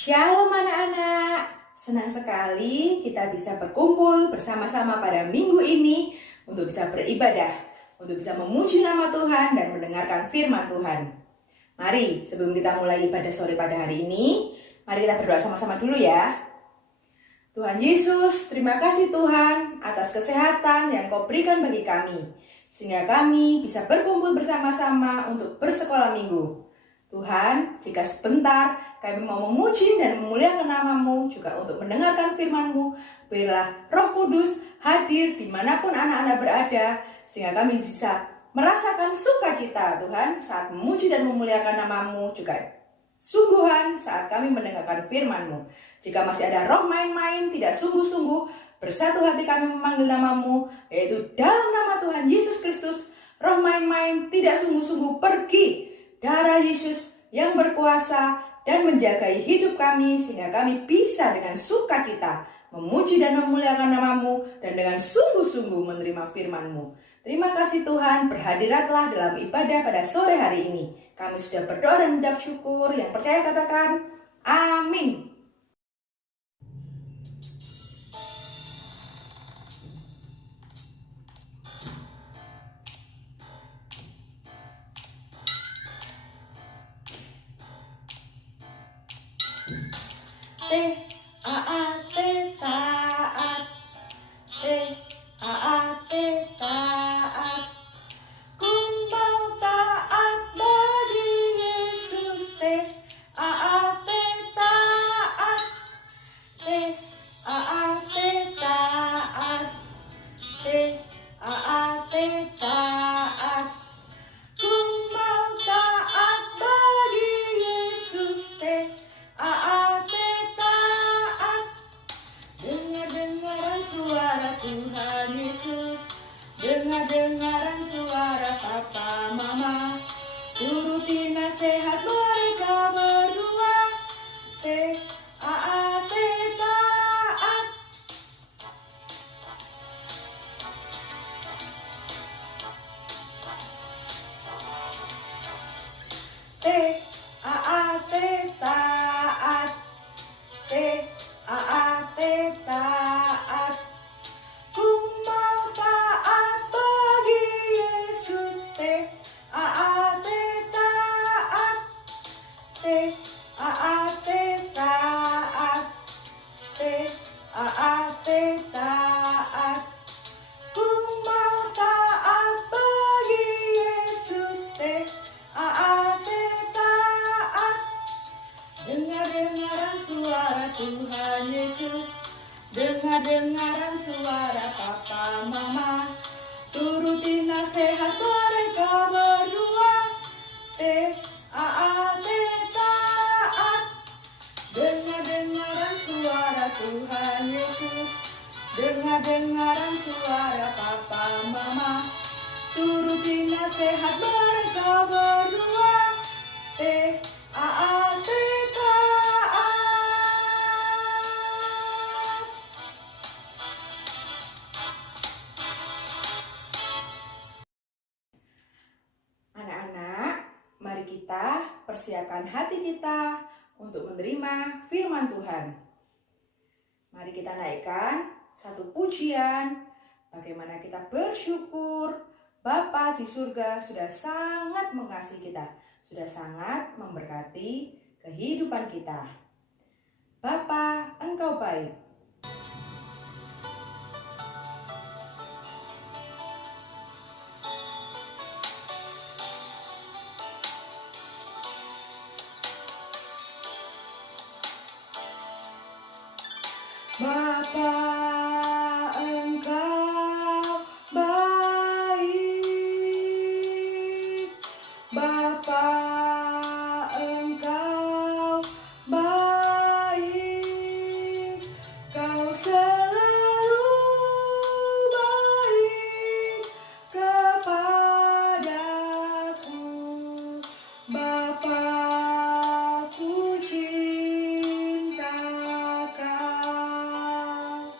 Shalom anak-anak, senang sekali kita bisa berkumpul bersama-sama pada minggu ini untuk bisa beribadah, untuk bisa memuji nama Tuhan dan mendengarkan firman Tuhan. Mari sebelum kita mulai ibadah sore pada hari ini, mari kita berdoa sama-sama dulu ya. Tuhan Yesus, terima kasih Tuhan atas kesehatan yang Kau berikan bagi kami, sehingga kami bisa berkumpul bersama-sama untuk bersekolah minggu. Tuhan, jika sebentar kami mau memuji dan memuliakan nama-Mu, juga untuk mendengarkan firman-Mu, berilah Roh Kudus hadir dimanapun anak-anak berada, sehingga kami bisa merasakan sukacita Tuhan saat memuji dan memuliakan nama-Mu, juga sungguhan saat kami mendengarkan firman-Mu. Jika masih ada roh main-main, tidak sungguh-sungguh, bersatu hati kami memanggil nama-Mu, yaitu dalam nama Tuhan Yesus Kristus, roh main-main tidak sungguh-sungguh pergi. Darah Yesus yang berkuasa dan menjagai hidup kami sehingga kami bisa dengan sukacita memuji dan memuliakan nama-Mu dan dengan sungguh-sungguh menerima firman-Mu. Terima kasih Tuhan, berhadiratlah dalam ibadah pada sore hari ini. Kami sudah berdoa dan mengucap syukur, yang percaya katakan amin. T-A-A-T taat, T-A-A-T taat. Ku mau taat bagi Yesus, T-A-A-T taat, T-A-A-T taat, T-A-A-T taat. Ku mau taat bagi Yesus, T-A-A-T taat. Dengar-dengaran suara Tuhan Yesus, dengar-dengaran suara papa mama, turuti nasihat mereka berdua, T-A-A-T taat. T-A-A-T taat, T-A-A-T taat. Ku mau taat bagi Yesus, T-A-A-T taat, T-A-A-T taat, T-A-A-T taat. Ku mau taat bagi Yesus, T-A-A-T taat. Dengar-dengaran suara Tuhan Yesus, dengar-dengaran suara papa mama, turuti nasihat mereka berdua, T-A-A-T taat. Dengar-dengaran suara Tuhan Yesus, dengar-dengaran suara papa mama, turuti nasihat mereka berdua, T-A-A-T taat. Anak-anak, mari kita persiapkan hati kita untuk menerima firman Tuhan. Mari kita naikkan satu pujian, bagaimana kita bersyukur Bapa di surga sudah sangat mengasihi kita, sudah sangat memberkati kehidupan kita. Bapa, Engkau baik. Bapa, Engkau baik. Bapa, Engkau baik. Kau selalu baik kepadaku. Bapa, ku cinta Kau.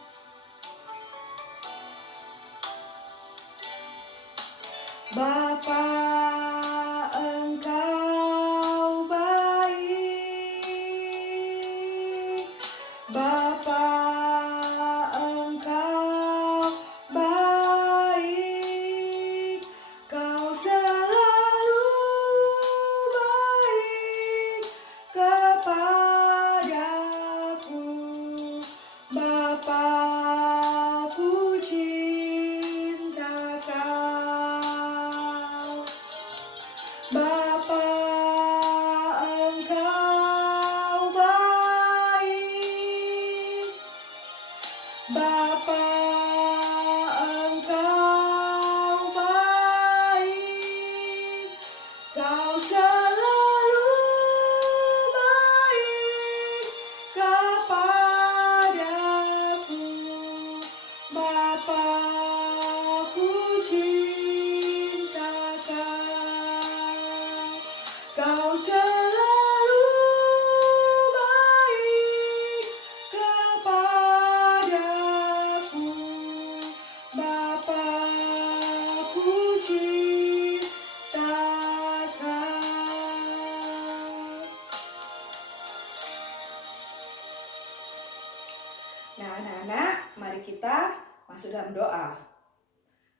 Nah, anak-anak, mari kita masuk dalam doa.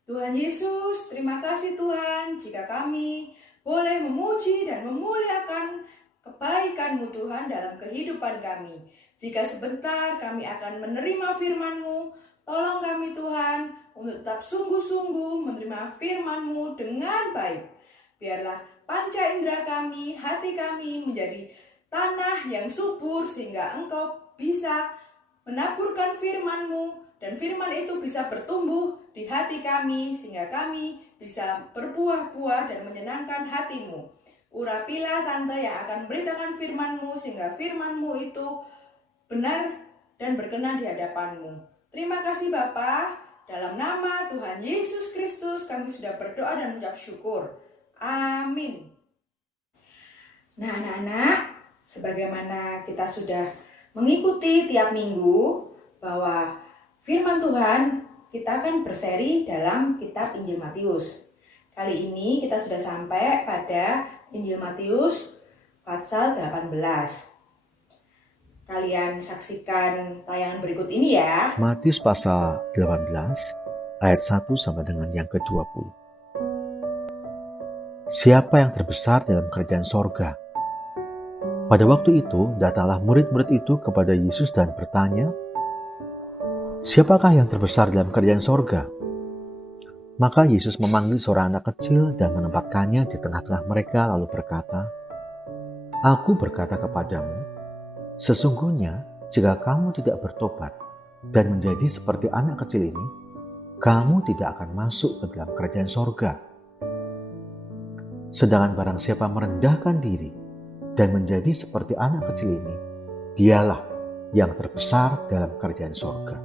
Tuhan Yesus, terima kasih Tuhan jika kami boleh memuji dan memuliakan kebaikan-Mu Tuhan dalam kehidupan kami. Jika sebentar kami akan menerima firman-Mu, tolong kami Tuhan untuk tetap sungguh-sungguh menerima firman-Mu dengan baik. Biarlah panca indera kami, hati kami menjadi tanah yang subur sehingga Engkau bisa menaburkan firman-Mu dan firman itu bisa bertumbuh di hati kami sehingga kami bisa berbuah-buah dan menyenangkan hati-Mu. Urapilah Tante yang akan beritakan firman-Mu sehingga firman-Mu itu benar dan berkenan di hadapan-Mu. Terima kasih Bapa, dalam nama Tuhan Yesus Kristus kami sudah berdoa dan mengucap syukur. Amin. Nah anak-anak, sebagaimana kita sudah mengikuti tiap minggu bahwa firman Tuhan kita akan berseri dalam kitab Injil Matius. Kali ini kita sudah sampai pada Injil Matius pasal 18. Kalian saksikan tayangan berikut ini ya. Matius pasal 18 ayat 1 sampai dengan yang ke-20. Siapa yang terbesar dalam kerajaan sorga? Pada waktu itu datanglah murid-murid itu kepada Yesus dan bertanya, siapakah yang terbesar dalam kerajaan sorga? Maka Yesus memanggil seorang anak kecil dan menempatkannya di tengah-tengah mereka lalu berkata, Aku berkata kepadamu, sesungguhnya jika kamu tidak bertobat dan menjadi seperti anak kecil ini, kamu tidak akan masuk ke dalam kerajaan sorga. Sedangkan barang siapa merendahkan diri dan menjadi seperti anak kecil ini, dialah yang terbesar dalam kerajaan sorga.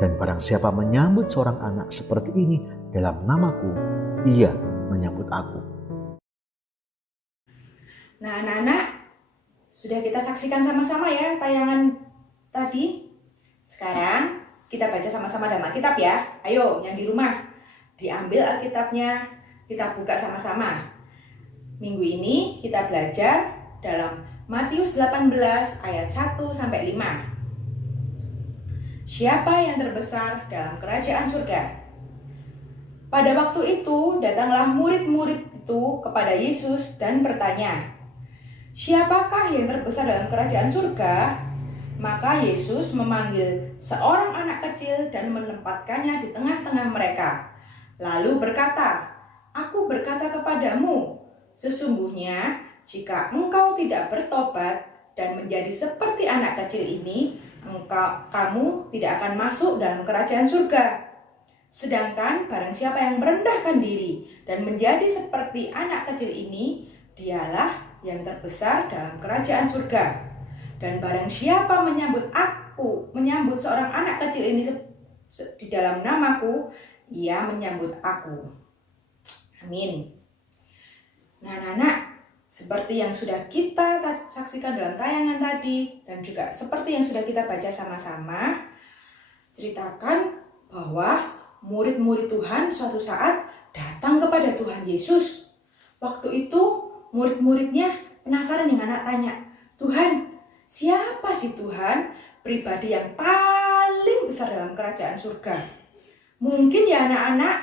Dan barang siapa menyambut seorang anak seperti ini dalam namaku, ia menyambut aku. Nah anak-anak, sudah kita saksikan sama-sama ya tayangan tadi. Sekarang kita baca sama-sama dalam Alkitab ya. Ayo yang di rumah, diambil Alkitabnya, kita buka sama-sama. Minggu ini kita belajar dalam Matius 18 ayat 1 sampai 5. Siapa yang terbesar dalam kerajaan surga? Pada waktu itu datanglah murid-murid itu kepada Yesus dan bertanya, siapakah yang terbesar dalam kerajaan surga? Maka Yesus memanggil seorang anak kecil dan menempatkannya di tengah-tengah mereka. Lalu berkata, Aku berkata kepadamu, sesungguhnya jika engkau tidak bertobat dan menjadi seperti anak kecil ini, kamu tidak akan masuk dalam kerajaan surga. Sedangkan barang siapa yang merendahkan diri dan menjadi seperti anak kecil ini, dialah yang terbesar dalam kerajaan surga. Dan barang siapa menyambut seorang anak kecil ini di dalam namaku, ia menyambut aku. Amin. Nah anak-anak, seperti yang sudah kita saksikan dalam tayangan tadi dan juga seperti yang sudah kita baca sama-sama, ceritakan bahwa murid-murid Tuhan suatu saat datang kepada Tuhan Yesus. Waktu itu murid-muridnya penasaran dengan anak tanya, Tuhan, siapa sih Tuhan pribadi yang paling besar dalam kerajaan surga? Mungkin ya anak-anak,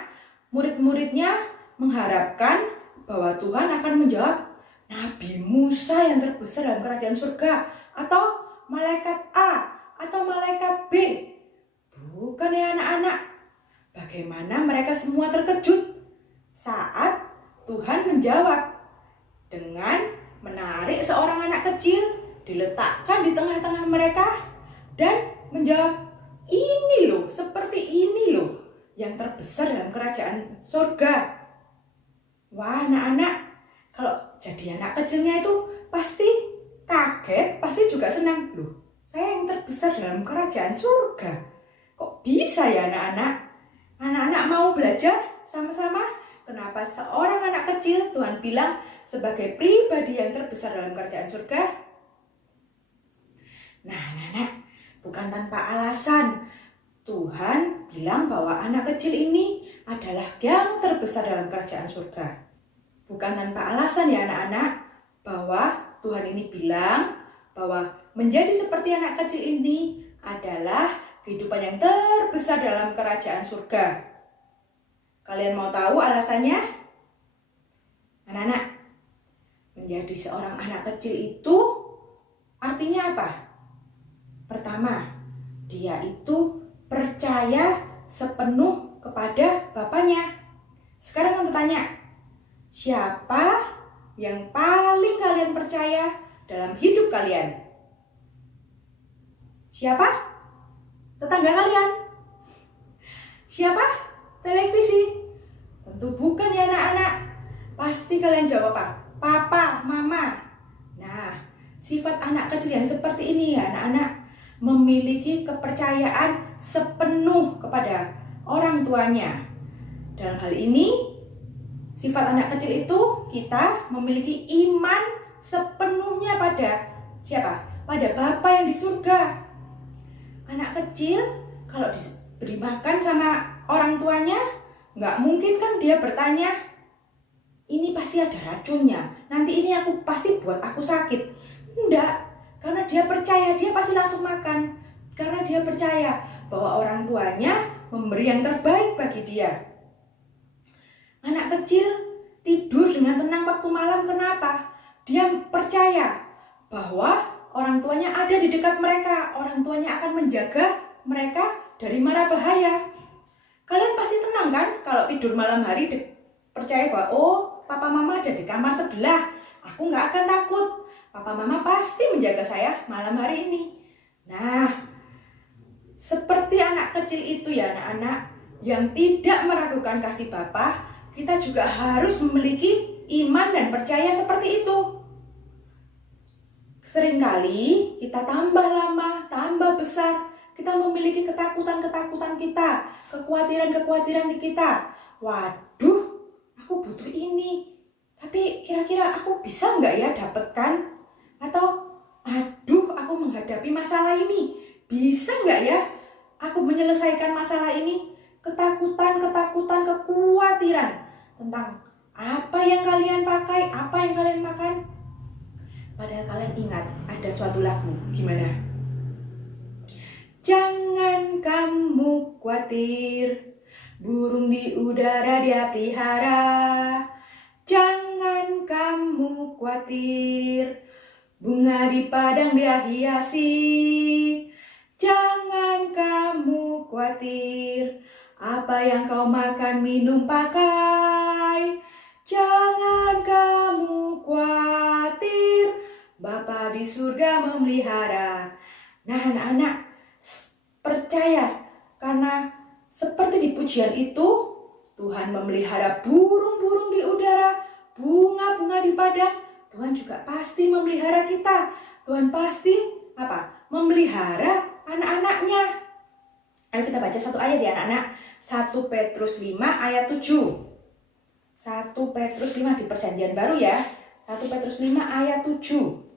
murid-muridnya mengharapkan bahwa Tuhan akan menjawab, Nabi Musa yang terbesar dalam kerajaan surga, atau malaikat A, atau malaikat B. Bukan ya anak-anak. Bagaimana mereka semua terkejut saat Tuhan menjawab dengan menarik seorang anak kecil, diletakkan di tengah-tengah mereka, dan menjawab, ini loh, seperti ini loh, yang terbesar dalam kerajaan surga. Wah anak-anak, kalau jadi anak kecilnya itu pasti kaget, pasti juga senang. Loh, saya yang terbesar dalam kerajaan surga. Kok bisa ya anak-anak? Anak-anak mau belajar sama-sama? Kenapa seorang anak kecil Tuhan bilang sebagai pribadi yang terbesar dalam kerajaan surga? Nah anak-anak, bukan tanpa alasan. Tuhan bilang bahwa anak kecil ini adalah yang terbesar dalam kerajaan surga. Bukan tanpa alasan ya anak-anak, bahwa Tuhan ini bilang bahwa menjadi seperti anak kecil ini adalah kehidupan yang terbesar dalam kerajaan surga. Kalian mau tahu alasannya? Anak-anak, menjadi seorang anak kecil itu artinya apa? Pertama, dia itu percaya sepenuh kepada Bapaknya. Sekarang tante tanya, siapa yang paling kalian percaya dalam hidup kalian? Siapa? Tetangga kalian? Siapa? Televisi? Tentu bukan ya anak-anak. Pasti kalian jawab apa? Papa, mama. Nah, sifat anak kecil yang seperti ini ya anak-anak, memiliki kepercayaan sepenuh kepada orang tuanya. Dalam hal ini, sifat anak kecil itu kita memiliki iman sepenuhnya pada siapa? Pada Bapa yang di surga. Anak kecil kalau diberi makan sama orang tuanya, nggak mungkin kan dia bertanya, ini pasti ada racunnya, nanti ini aku pasti buat aku sakit. Enggak, karena dia percaya, dia pasti langsung makan. Karena dia percaya bahwa orang tuanya memberi yang terbaik bagi dia. Anak kecil tidur dengan tenang waktu malam, kenapa? Dia percaya bahwa orang tuanya ada di dekat mereka. Orang tuanya akan menjaga mereka dari mara bahaya. Kalian pasti tenang kan kalau tidur malam hari percaya bahwa oh, papa mama ada di kamar sebelah. Aku nggak akan takut. Papa mama pasti menjaga saya malam hari ini. Nah, seperti anak kecil itu ya anak-anak yang tidak meragukan kasih Bapa, kita juga harus memiliki iman dan percaya seperti itu. Seringkali kita tambah lama, tambah besar, kita memiliki ketakutan-ketakutan kita, kekhawatiran-kekhawatiran kita. Waduh, aku butuh ini, tapi kira-kira aku bisa nggak ya dapatkan? Atau, aduh, aku menghadapi masalah ini, bisa nggak ya aku menyelesaikan masalah ini? Ketakutan-ketakutan, kekhawatiran tentang apa yang kalian pakai, apa yang kalian makan. Padahal kalian ingat ada suatu lagu, gimana? Jangan kamu khawatir, burung di udara dia pelihara. Jangan kamu khawatir, bunga di padang dia hiasi. Jangan kamu khawatir, apa yang kau makan, minum, pakai. Jangan kamu khawatir, Bapa di surga memelihara. Nah anak-anak, percaya karena seperti di pujian itu, Tuhan memelihara burung-burung di udara, bunga-bunga di padang. Tuhan juga pasti memelihara kita. Tuhan pasti apa? Memelihara anak-anaknya. Ayo kita baca satu ayat ya anak-anak. 1 Petrus 5 ayat 7. 1 Petrus 5 di perjanjian baru ya. 1 Petrus 5 ayat 7.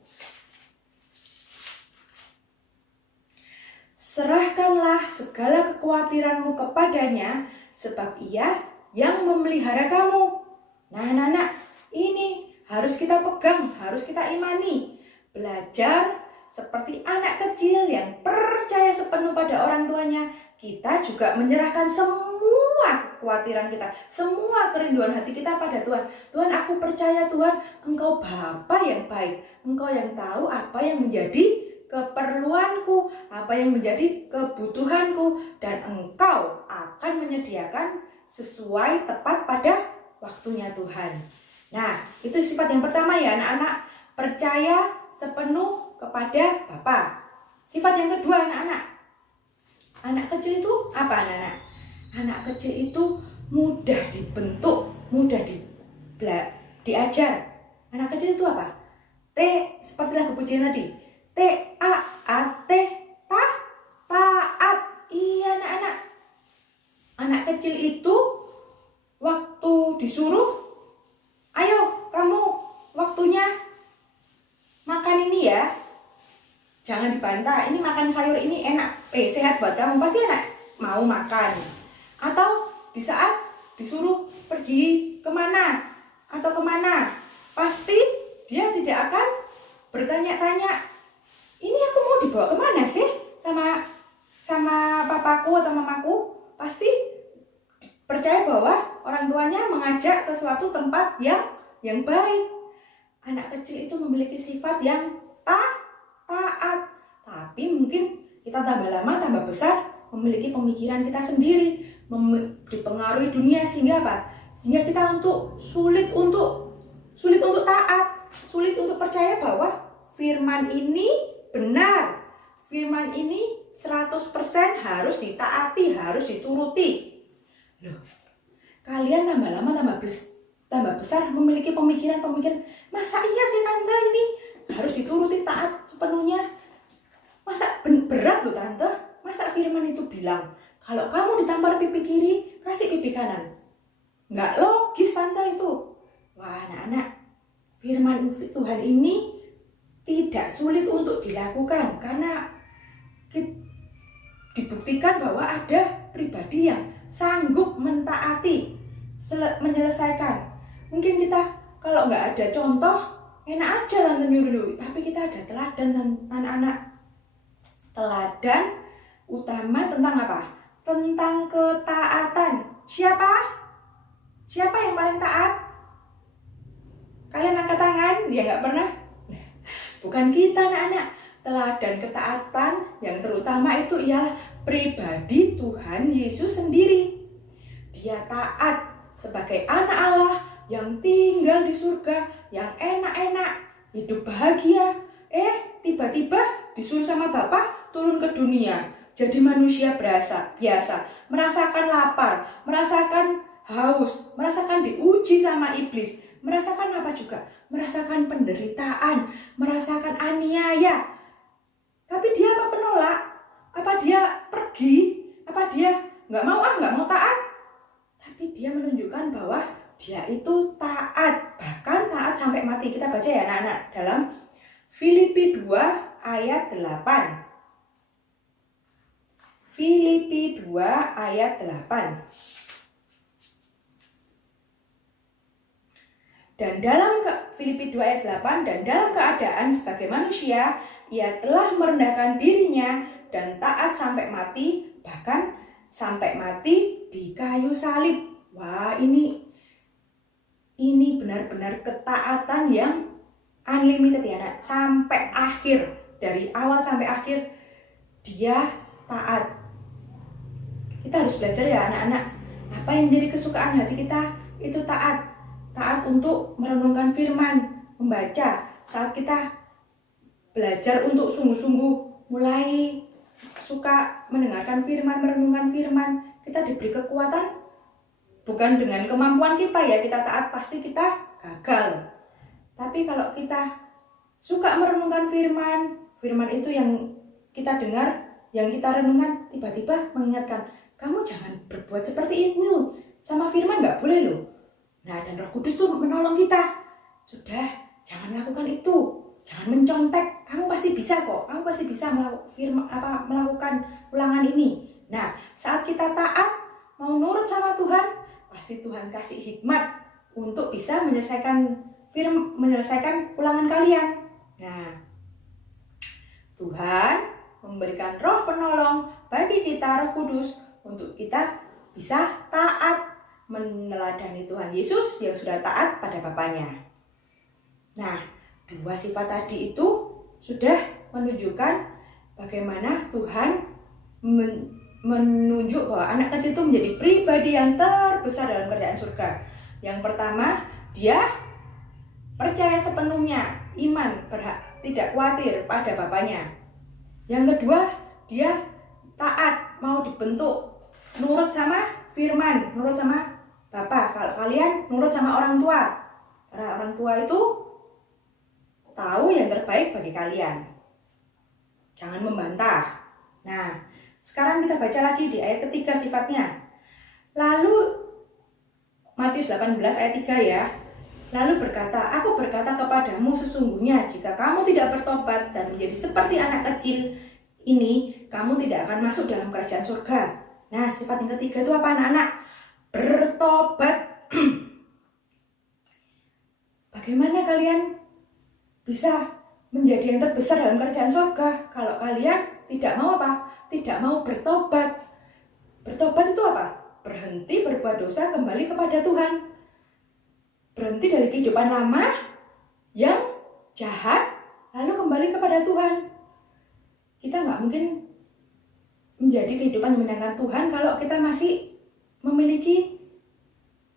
Serahkanlah segala kekhawatiranmu kepadanya, sebab ia yang memelihara kamu. Nah anak-anak, ini harus kita pegang, harus kita imani. Belajar seperti anak kecil yang percaya sepenuh pada orang tuanya. Kita juga menyerahkan semua kekhawatiran kita, semua kerinduan hati kita pada Tuhan. Tuhan, aku percaya Tuhan, Engkau Bapa yang baik. Engkau yang tahu apa yang menjadi keperluanku, apa yang menjadi kebutuhanku, dan Engkau akan menyediakan sesuai tepat pada waktunya Tuhan. Nah, itu sifat yang pertama ya anak-anak, percaya sepenuh kepada Bapa. Sifat yang kedua anak-anak, anak kecil itu apa anak-anak? Anak kecil itu mudah dibentuk, mudah diajar. Anak kecil itu apa? Seperti lagu pujian tadi. T-A-A-T, taat. Iya anak-anak. Anak kecil itu waktu disuruh, ayo kamu waktunya makan ini ya. Jangan dibantah, ini makan sayur ini enak, sehat buat kamu. Pasti anak mau makan. Atau di saat disuruh pergi kemana atau kemana, pasti dia tidak akan bertanya-tanya, ini aku mau dibawa kemana sih? sama papaku atau mamaku, pasti percaya bahwa orang tuanya mengajak ke suatu tempat yang baik. Anak kecil itu memiliki sifat yang taat. Tapi mungkin kita tambah lama, tambah besar, memiliki pemikiran kita sendiri, dipengaruhi dunia, sehingga apa? Sehingga kita sulit untuk taat, sulit untuk percaya bahwa firman ini benar. Firman ini 100% harus ditaati, harus dituruti. Loh, kalian tambah lama, tambah besar memiliki pemikiran, masa iya sih tante ini harus dituruti, taat sepenuhnya? Masa berat loh tante? Masa firman itu bilang kalau kamu ditampar pipi kiri, kasih pipi kanan? Nggak logis tante itu. Wah anak-anak, firman Tuhan ini tidak sulit untuk dilakukan karena dibuktikan bahwa ada pribadi yang sanggup mentaati, menyelesaikan. Mungkin kita kalau nggak ada contoh, enak aja tante nyuruh, tapi kita ada teladan anak-anak. Teladan utama tentang apa? Tentang ketaatan. Siapa yang paling taat? Kalian angkat tangan? Ya nggak pernah? Bukan kita anak-anak. Teladan ketaatan yang terutama itu ialah pribadi Tuhan Yesus sendiri. Dia taat sebagai anak Allah yang tinggal di surga, yang enak-enak, hidup bahagia. Tiba-tiba disuruh sama Bapa turun ke dunia, jadi manusia biasa, merasakan lapar, merasakan haus, merasakan diuji sama iblis, merasakan apa juga? Merasakan penderitaan, merasakan aniaya. Tapi dia apa penolak? Apa dia pergi? Apa dia nggak mau taat? Tapi dia menunjukkan bahwa dia itu taat, bahkan taat sampai mati. Kita baca ya anak-anak dalam Filipi 2 ayat 8. Filipi 2 ayat 8. Filipi 2 ayat 8, dan dalam keadaan sebagai manusia, ia telah merendahkan dirinya dan taat sampai mati, bahkan sampai mati di kayu salib. Wah, ini benar-benar ketaatan yang unlimited ya anak. Sampai akhir, dari awal sampai akhir dia taat. Kita harus belajar ya anak-anak, apa yang menjadi kesukaan hati kita itu taat untuk merenungkan firman, membaca. Saat kita belajar untuk sungguh-sungguh mulai suka mendengarkan firman, merenungkan firman, kita diberi kekuatan. Bukan dengan kemampuan kita ya kita taat, pasti kita gagal. Tapi kalau kita suka merenungkan firman itu yang kita dengar, yang kita renungkan, tiba-tiba mengingatkan, kamu jangan berbuat seperti itu, sama firman nggak boleh loh. Nah, dan Roh Kudus tuh menolong kita. Sudah, jangan lakukan itu, jangan mencontek. Kamu pasti bisa kok. Kamu pasti bisa melakukan ulangan ini. Nah, saat kita taat, mau nurut sama Tuhan, pasti Tuhan kasih hikmat untuk bisa menyelesaikan ulangan kalian. Nah, Tuhan memberikan Roh penolong bagi kita, Roh Kudus, untuk kita bisa taat, meneladani Tuhan Yesus yang sudah taat pada Bapaknya. Nah, dua sifat tadi itu sudah menunjukkan bagaimana Tuhan menunjuk bahwa anak kecil itu menjadi pribadi yang terbesar dalam kerajaan surga. Yang pertama, dia percaya sepenuhnya, iman, tidak khawatir pada Bapaknya. Yang kedua, dia taat, mau dibentuk, nurut sama firman, nurut sama Bapak. Kalau kalian nurut sama orang tua, karena orang tua itu tahu yang terbaik bagi kalian. Jangan membantah. Nah, sekarang kita baca lagi di ayat ketiga sifatnya. Lalu Matius 18 ayat 3 ya. Lalu berkata, aku berkata kepadamu sesungguhnya jika kamu tidak bertobat dan menjadi seperti anak kecil ini, kamu tidak akan masuk dalam kerajaan surga. Nah, sifat yang ketiga itu apa anak-anak? Bertobat. Bagaimana kalian bisa menjadi yang terbesar dalam kerajaan surga kalau kalian tidak mau apa? Tidak mau bertobat. Bertobat itu apa? Berhenti berbuat dosa, kembali kepada Tuhan. Berhenti dari kehidupan lama yang jahat, lalu kembali kepada Tuhan. Kita nggak mungkin menjadi kehidupan yang menyenangkan Tuhan kalau kita masih memiliki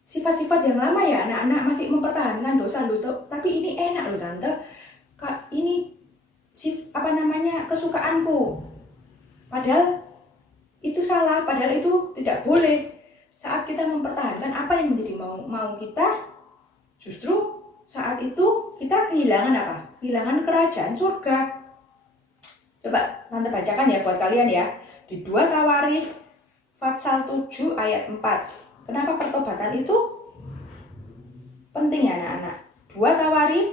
sifat-sifat yang lama ya anak-anak, masih mempertahankan dosa loh. Tapi ini enak loh tante, ini kesukaanku, padahal itu salah, padahal itu tidak boleh. Saat kita mempertahankan apa yang menjadi mau kita, justru saat itu kita kehilangan apa? Kehilangan kerajaan surga. Coba tante bacakan ya buat kalian ya, di 2 Tawarikh pasal 7 ayat 4. Kenapa pertobatan itu penting ya anak-anak? 2 Tawarikh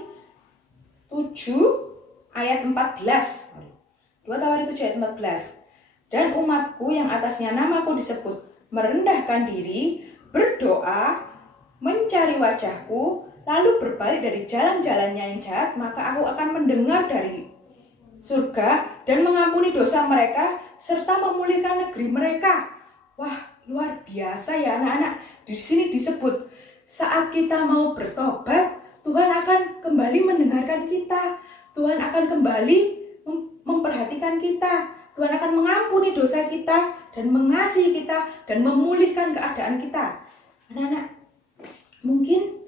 7 ayat 14. 2 Tawarikh 7 ayat 14. Dan umatku yang atasnya namaku disebut merendahkan diri, berdoa, mencari wajahku, lalu berbalik dari jalan-jalannya yang jahat, maka aku akan mendengar dari surga dan mengampuni dosa mereka serta memulihkan negeri mereka. Wah, luar biasa ya anak-anak. Di sini disebut saat kita mau bertobat, Tuhan akan kembali mendengarkan kita. Tuhan akan kembali memperhatikan kita. Tuhan akan mengampuni dosa kita dan mengasihi kita dan memulihkan keadaan kita. Anak-anak, mungkin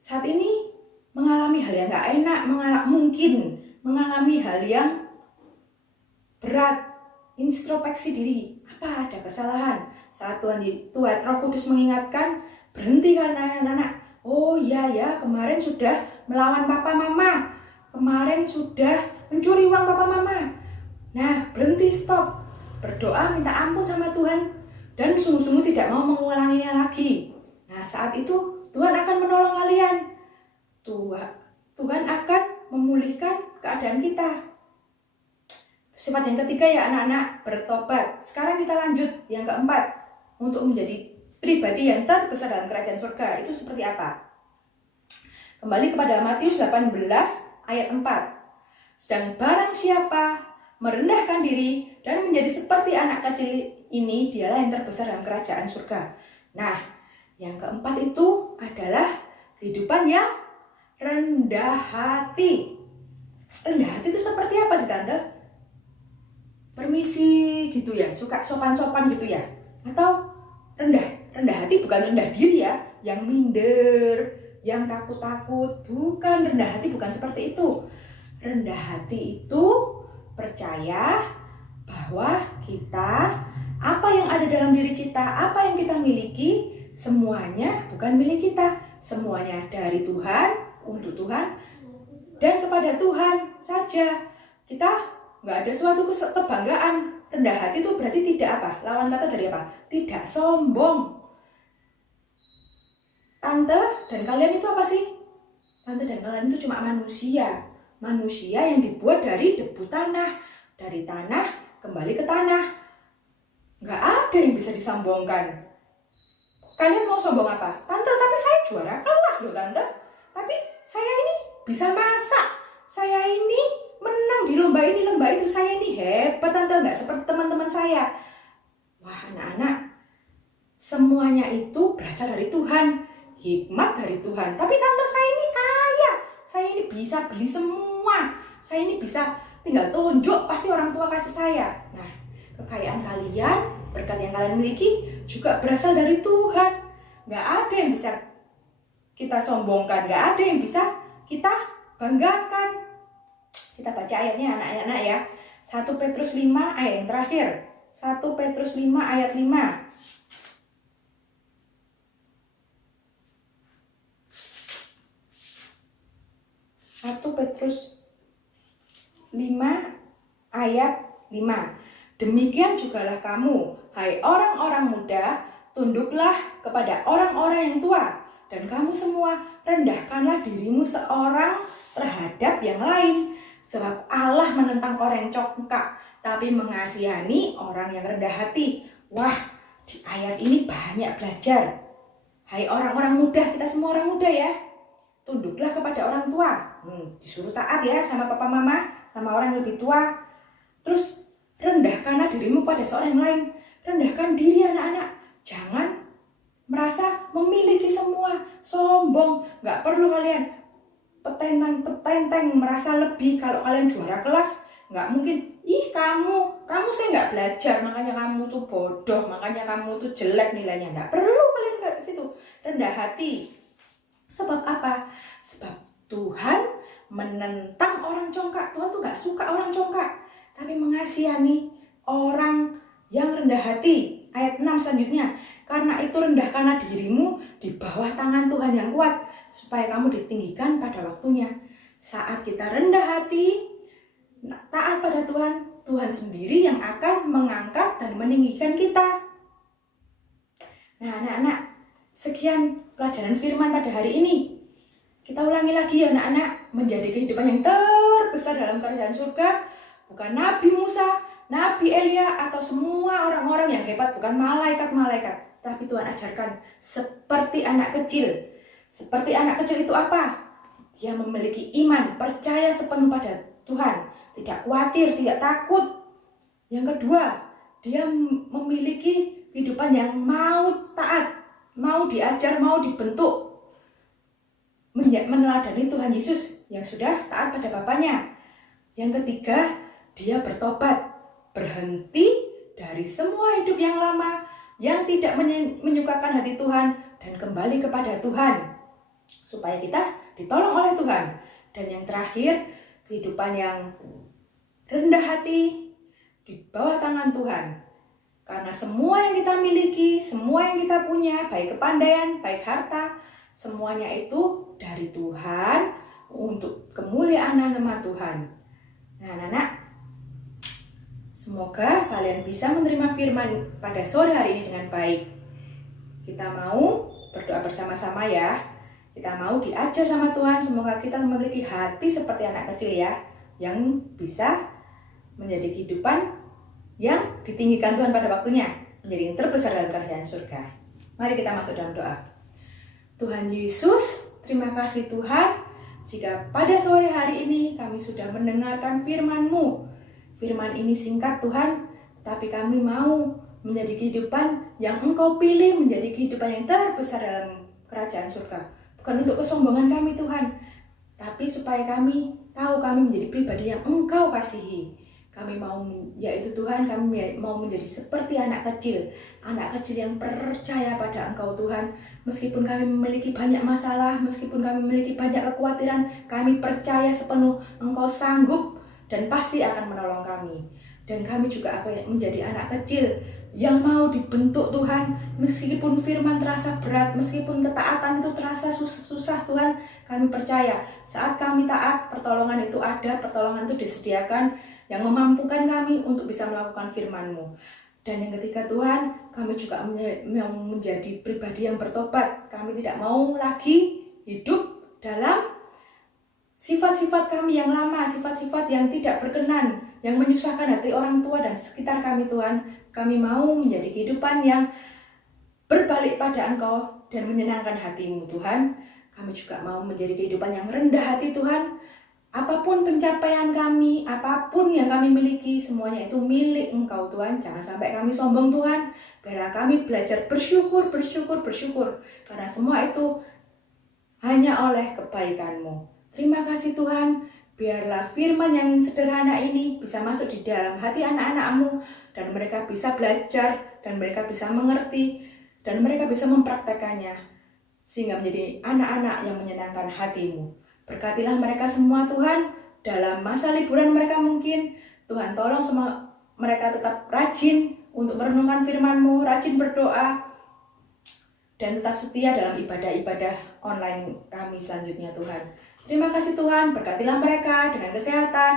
saat ini mengalami hal yang gak enak, mungkin mengalami hal yang berat, introspeksi diri. Apa ada kesalahan? Saat Tuhan Roh Kudus mengingatkan, berhenti kan anak-anak. Oh iya ya, kemarin sudah melawan papa mama, kemarin sudah mencuri uang papa mama. Nah, berhenti, stop. Berdoa minta ampun sama Tuhan dan sungguh-sungguh tidak mau mengulanginya lagi. Nah, saat itu Tuhan akan menolong kalian. Tuhan akan memulihkan keadaan kita. Sifat yang ketiga ya anak-anak, bertobat. Sekarang kita lanjut yang keempat. Untuk menjadi pribadi yang terbesar dalam kerajaan surga, itu seperti apa? Kembali kepada Matius 18 ayat 4. Sedang barang siapa merendahkan diri dan menjadi seperti anak kecil ini, dialah yang terbesar dalam kerajaan surga. Nah, yang keempat itu adalah kehidupan yang rendah hati. Rendah hati itu seperti apa sih tante? Permisi gitu ya, suka sopan-sopan gitu ya? Atau rendah hati bukan rendah diri ya, yang minder, yang takut-takut, bukan. Rendah hati bukan seperti itu. Rendah hati itu percaya bahwa kita, apa yang ada dalam diri kita, apa yang kita miliki, semuanya bukan milik kita. Semuanya dari Tuhan, untuk Tuhan, dan kepada Tuhan saja. Kita nggak ada suatu kebanggaan. Rendah hati itu berarti tidak apa? Lawan kata dari apa? Tidak sombong. Tante dan kalian itu apa sih? Tante dan kalian itu cuma manusia. Manusia yang dibuat dari debu tanah. Dari tanah kembali ke tanah. Nggak ada yang bisa disombongkan. Kalian mau sombong apa? Tante, tapi saya juara kelas loh tante. Tapi saya ini bisa masak. Saya ini menang di lomba ini, lomba itu. Saya ini hebat tante, nggak seperti teman-teman saya. Wah anak-anak, semuanya itu berasal dari Tuhan. Hikmat dari Tuhan. Tapi tante, saya ini kaya. Saya ini bisa beli semua. Saya ini bisa tinggal tunjuk, pasti orang tua kasih saya. Nah, kekayaan kalian, berkat yang kalian miliki juga berasal dari Tuhan. Gak ada yang bisa kita sombongkan, gak ada yang bisa kita banggakan. Kita baca ayatnya anak-anak ya. 1 Petrus 5 ayat yang terakhir. 1 Petrus 5 ayat 5. 1 Petrus 5 ayat 5. Demikian jugalah kamu, hai orang-orang muda, tunduklah kepada orang-orang yang tua, dan kamu semua rendahkanlah dirimu seorang terhadap yang lain. Sebab Allah menentang orang yang congkak, tapi mengasihani orang yang rendah hati. Wah, di ayat ini banyak belajar. Hai orang-orang muda, kita semua orang muda ya. Tunduklah kepada orang tua. Disuruh taat ya sama papa mama, sama orang yang lebih tua. terus rendahkanlah dirimu pada seorang yang lain. Rendahkan diri anak-anak. Jangan merasa memiliki semua, sombong. Gak perlu kalian petentang merasa lebih kalau kalian juara kelas. Gak mungkin, kamu sih gak belajar, makanya kamu tuh bodoh, makanya kamu tuh jelek nilainya. Gak perlu kalian ke situ. Rendah hati. Sebab apa? Sebab Tuhan menentang orang congkak. Tuhan tuh gak suka orang congkak, tapi mengasihani orang yang rendah hati. Ayat 6 selanjutnya, karena itu rendahkanlah dirimu di bawah tangan Tuhan yang kuat, supaya kamu ditinggikan pada waktunya. Saat kita rendah hati, taat pada Tuhan, Tuhan sendiri yang akan mengangkat dan meninggikan kita. Nah anak-anak, sekian pelajaran firman pada hari ini. Kita ulangi lagi ya anak-anak, menjadi kehidupan yang terbesar dalam kerajaan surga bukan Nabi Musa, Nabi Elia, atau semua orang-orang yang hebat, bukan malaikat-malaikat. Tapi Tuhan ajarkan seperti anak kecil. Seperti anak kecil itu apa? Dia memiliki iman, percaya sepenuh pada Tuhan, tidak khawatir, tidak takut. Yang kedua, dia memiliki kehidupan yang mau taat, mau diajar, mau dibentuk, meneladani Tuhan Yesus yang sudah taat pada Bapaknya. Yang ketiga, dia bertobat, berhenti dari semua hidup yang lama yang tidak menyukakan hati Tuhan dan kembali kepada Tuhan, supaya kita ditolong oleh Tuhan. Dan yang terakhir, kehidupan yang rendah hati di bawah tangan Tuhan. Karena semua yang kita miliki, semua yang kita punya, baik kepandaian, baik harta, semuanya itu dari Tuhan untuk kemuliaan nama Tuhan. Nah anak-anak, semoga kalian bisa menerima firman pada sore hari ini dengan baik. Kita mau berdoa bersama-sama ya. Kita mau diajar sama Tuhan. Semoga kita memiliki hati seperti anak kecil ya, yang bisa menjadi kehidupan yang ditinggikan Tuhan pada waktunya, menjadi yang terbesar dalam kerajaan surga. Mari kita masuk dalam doa. Tuhan Yesus, terima kasih Tuhan, jika pada sore hari ini kami sudah mendengarkan firman-Mu. Firman ini singkat Tuhan, tapi kami mau menjadi kehidupan yang Engkau pilih menjadi kehidupan yang terbesar dalam kerajaan surga. Bukan untuk kesombongan kami Tuhan, tapi supaya kami tahu kami menjadi pribadi yang Engkau kasihi. Kami mau, yaitu Tuhan, kami mau menjadi seperti anak kecil yang percaya pada Engkau Tuhan. Meskipun kami memiliki banyak masalah, meskipun kami memiliki banyak kekhawatiran, kami percaya sepenuh Engkau sanggup dan pasti akan menolong kami. Dan kami juga akan menjadi anak kecil yang mau dibentuk Tuhan. Meskipun firman terasa berat, meskipun ketaatan itu terasa susah Tuhan, kami percaya saat kami taat, pertolongan itu ada, pertolongan itu disediakan yang memampukan kami untuk bisa melakukan firman-Mu. Dan yang ketiga Tuhan, kami juga mau menjadi pribadi yang bertobat. Kami tidak mau lagi hidup dalam sifat-sifat kami yang lama, sifat-sifat yang tidak berkenan, yang menyusahkan hati orang tua dan sekitar kami Tuhan. Kami mau menjadi kehidupan yang berbalik pada Engkau dan menyenangkan hati-Mu Tuhan. Kami juga mau menjadi kehidupan yang rendah hati Tuhan. Apapun pencapaian kami, apapun yang kami miliki, semuanya itu milik Engkau Tuhan. Jangan sampai kami sombong Tuhan. Biarlah kami belajar bersyukur. Karena semua itu hanya oleh kebaikan-Mu. Terima kasih Tuhan. Biarlah firman yang sederhana ini bisa masuk di dalam hati anak-anak-Mu. Dan mereka bisa belajar, dan mereka bisa mengerti, dan mereka bisa mempraktekannya. Sehingga menjadi anak-anak yang menyenangkan hati-Mu. Berkatilah mereka semua Tuhan, dalam masa liburan mereka mungkin. Tuhan tolong semua mereka tetap rajin untuk merenungkan firman-Mu, rajin berdoa, dan tetap setia dalam ibadah-ibadah online kami selanjutnya Tuhan. Terima kasih Tuhan, berkatilah mereka dengan kesehatan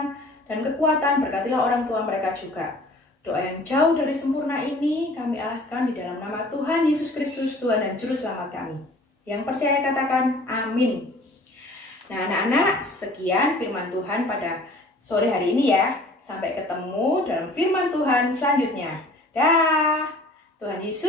dan kekuatan, berkatilah orang tua mereka juga. Doa yang jauh dari sempurna ini kami alaskan di dalam nama Tuhan Yesus Kristus, Tuhan dan Juru Selamat kami. Yang percaya katakan amin. Nah anak-anak, sekian firman Tuhan pada sore hari ini ya. Sampai ketemu dalam firman Tuhan selanjutnya. Dah, Tuhan Yesus.